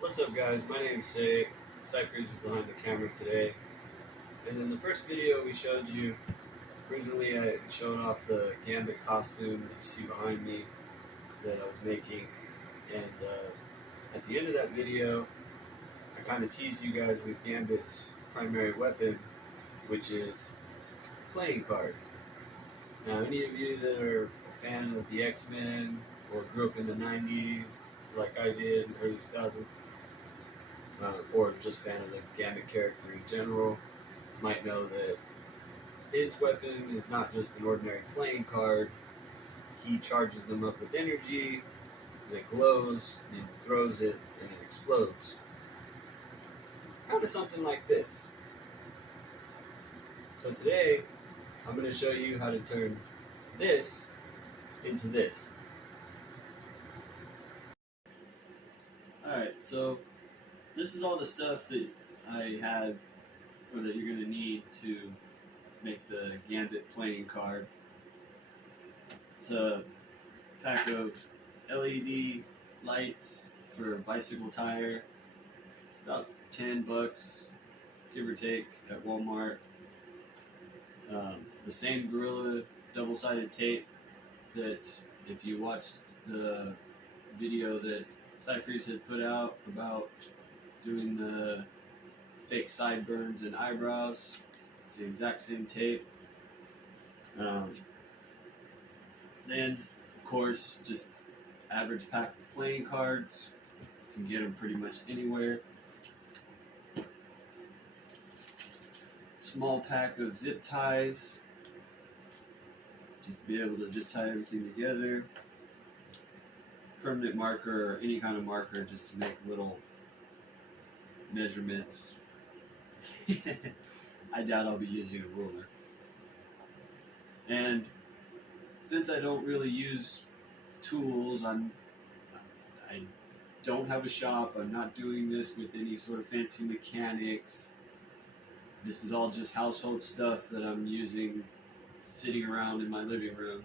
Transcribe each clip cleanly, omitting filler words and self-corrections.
What's up, guys? My name's Sayick. Cypher is behind the camera today. And in the first video we showed you, originally I showed off the Gambit costume that you see behind me that I was making. And at the end of that video, I kind of teased you guys with Gambit's primary weapon, which is playing card. Now, any of you that are a fan of the X-Men or grew up in the 90s, like I did in the early 2000s, or just fan of the Gambit character in general, might know that his weapon is not just an ordinary playing card. He charges them up with energy that glows, and throws it, and it explodes. Kind of something like this. So today, I'm going to show you how to turn this into this. Alright, so this is all the stuff that I had, or that you're going to need to make the Gambit playing card. It's a pack of LED lights for a bicycle tire, about $10, give or take, at Walmart. The same Gorilla double-sided tape that, if you watched the video that Cypher had put out about doing the fake sideburns and eyebrows, it's the exact same tape. Then, of course, just average pack of playing cards. You can get them pretty much anywhere. Small pack of zip ties, just to be able to zip tie everything together. Permanent marker, or any kind of marker, just to make little measurements. I doubt I'll be using a ruler. And since I don't really use tools, I don't have a shop. I'm not doing this with any sort of fancy mechanics. This is all just household stuff that I'm using sitting around in my living room.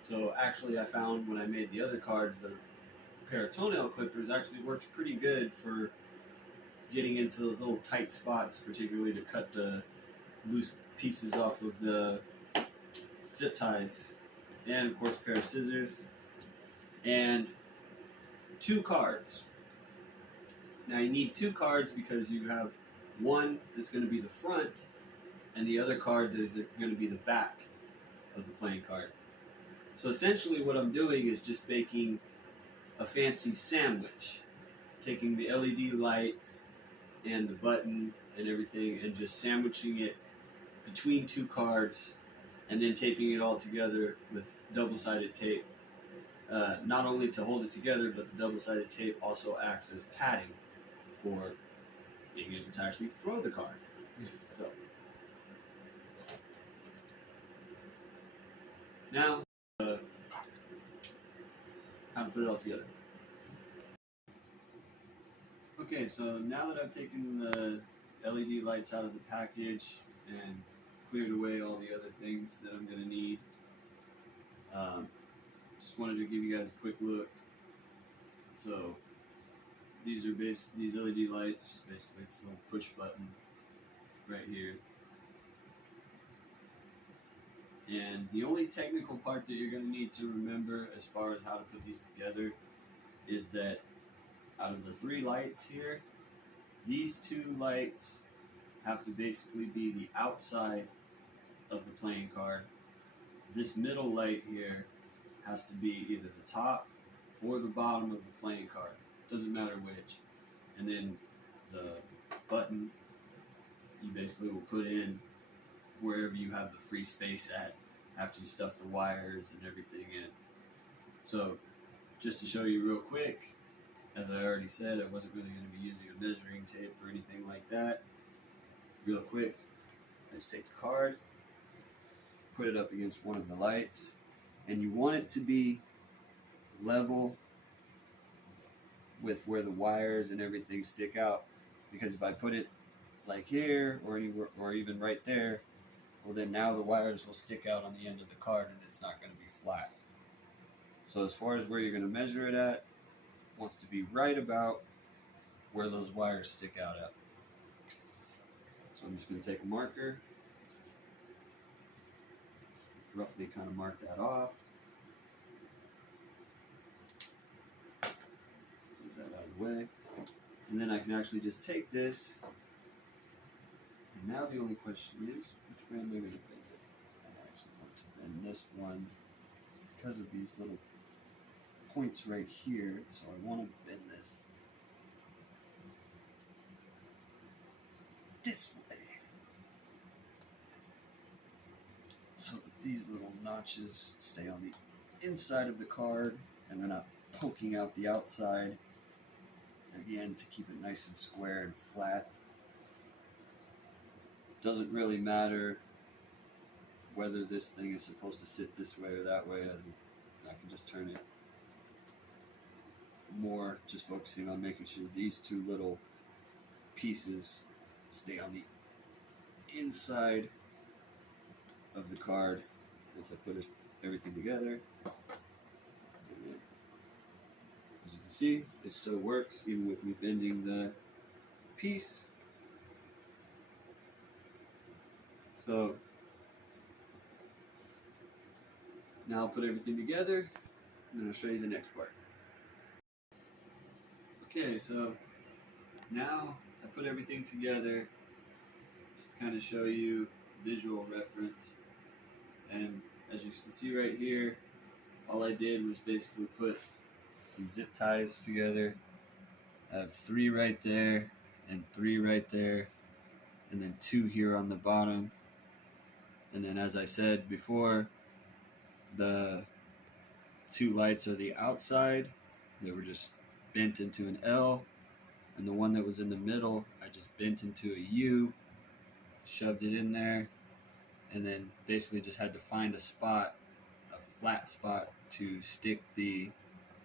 So actually I found when I made the other cards that a pair of toenail clippers actually worked pretty good for getting into those little tight spots, particularly to cut the loose pieces off of the zip ties. And of course a pair of scissors and 2 cards. Now you need 2 cards because you have one that's going to be the front and the other card that is going to be the back of the playing card. So essentially what I'm doing is just making a fancy sandwich, taking the LED lights and the button and everything and just sandwiching it between 2 cards and then taping it all together with double-sided tape. Not only to hold it together, but the double-sided tape also acts as padding for being able to actually throw the card. So now, how to put it all together. Okay, so now that I've taken the LED lights out of the package and cleared away all the other things that I'm going to need, just wanted to give you guys a quick look. So these are these LED lights. Basically, it's a little push button right here. And the only technical part that you're going to need to remember as far as how to put these together is that out of the 3 lights here, these 2 lights have to basically be the outside of the playing card. This middle light here has to be either the top or the bottom of the playing card. Doesn't matter which. And then the button you basically will put in wherever you have the free space at after you stuff the wires and everything in. So just to show you real quick, as I already said, I wasn't really going to be using a measuring tape or anything like that. Real quick, I just take the card, put it up against one of the lights, and you want it to be level with where the wires and everything stick out, because if I put it like here or anywhere, or even right there, well then now the wires will stick out on the end of the card and it's not going to be flat. So as far as where you're going to measure it at, wants to be right about where those wires stick out at. So I'm just going to take a marker, roughly kind of mark that off. Get that out of the way. And then I can actually just take this. And now the only question is, which way am I going to bend it? I actually want to bend this one because of these little points right here. So I want to bend this way. So that these little notches stay on the inside of the card and they're not poking out the outside. Again, to keep it nice and square and flat. Doesn't really matter whether this thing is supposed to sit this way or that way. I can just turn it more, just focusing on making sure these two little pieces stay on the inside of the card once I put everything together. As you can see, it still works even with me bending the piece. So now I'll put everything together and then I'll show you the next part. Okay, so now I put everything together just to kind of show you visual reference. And as you can see right here, all I did was basically put some zip ties together. I have 3 right there and 3 right there and then 2 here on the bottom. And then as I said before, the 2 lights are the outside. They were just bent into an L. And the one that was in the middle, I just bent into a U, shoved it in there, and then basically just had to find a spot, a flat spot, to stick the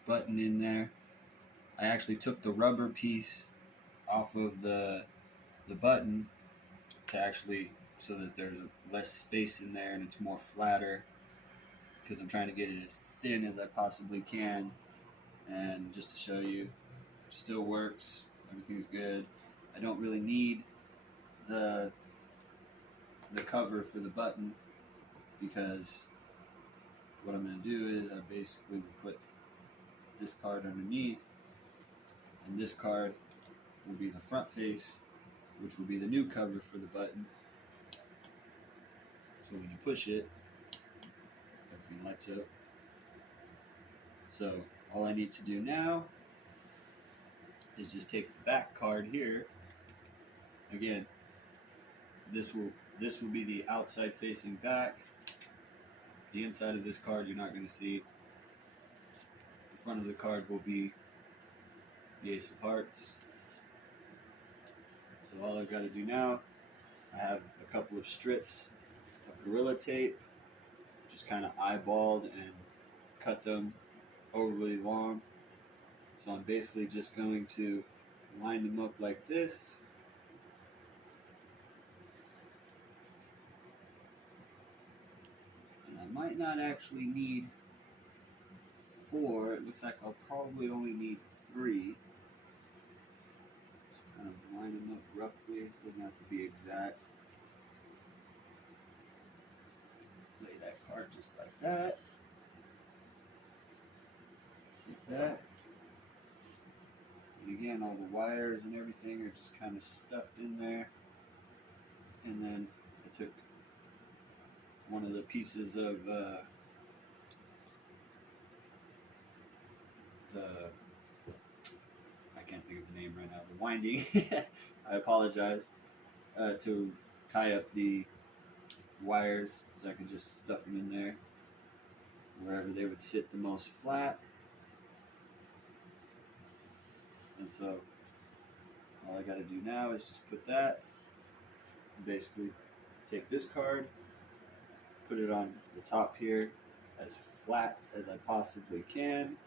button in there. I actually took the rubber piece off of the button to actually, so that there's less space in there and it's more flatter, because I'm trying to get it as thin as I possibly can. And just to show you, it still works, everything's good. I don't really need the cover for the button, because what I'm going to do is I basically will put this card underneath, and this card will be the front face, which will be the new cover for the button. So when you push it, everything lights up. So all I need to do now is just take the back card here. Again, this will be the outside facing back. The inside of this card you're not going to see. The front of the card will be the Ace of Hearts. So all I've got to do now, I have a couple of strips of Gorilla Tape, just kind of eyeballed and cut them overly long. So I'm basically just going to line them up like this. And I might not actually need 4. It looks like I'll probably only need 3. Just kind of line them up roughly. It doesn't have to be exact. Lay that card just like that. Like that. And again, all the wires and everything are just kind of stuffed in there. And then I took one of the pieces of I can't think of the name right now, the winding, I apologize, to tie up the wires so I can just stuff them in there wherever they would sit the most flat. And so all I got to do now is just put that, basically take this card, put it on the top here as flat as I possibly can.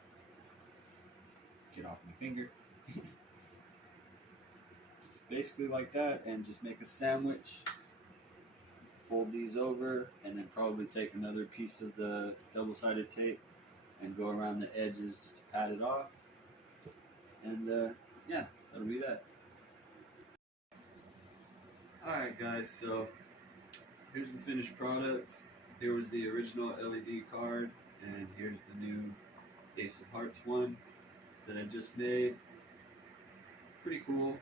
Get off my finger. Just basically like that, and just make a sandwich. Fold these over, and then probably take another piece of the double-sided tape and go around the edges just to pat it off. And yeah, that'll That'll be that. Alright guys, so here's the finished product. Here was the original LED card, and here's the new Ace of Hearts one that I just made. Pretty cool.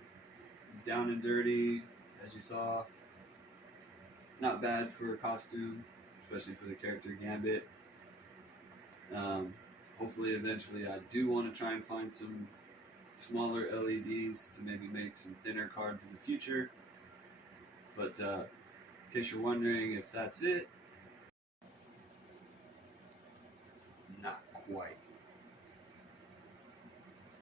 Down and dirty, as you saw. Not bad for a costume, especially for the character Gambit. Hopefully eventually I do want to try and find some smaller LEDs to maybe make some thinner cards in the future. But in case you're wondering if that's it, not quite.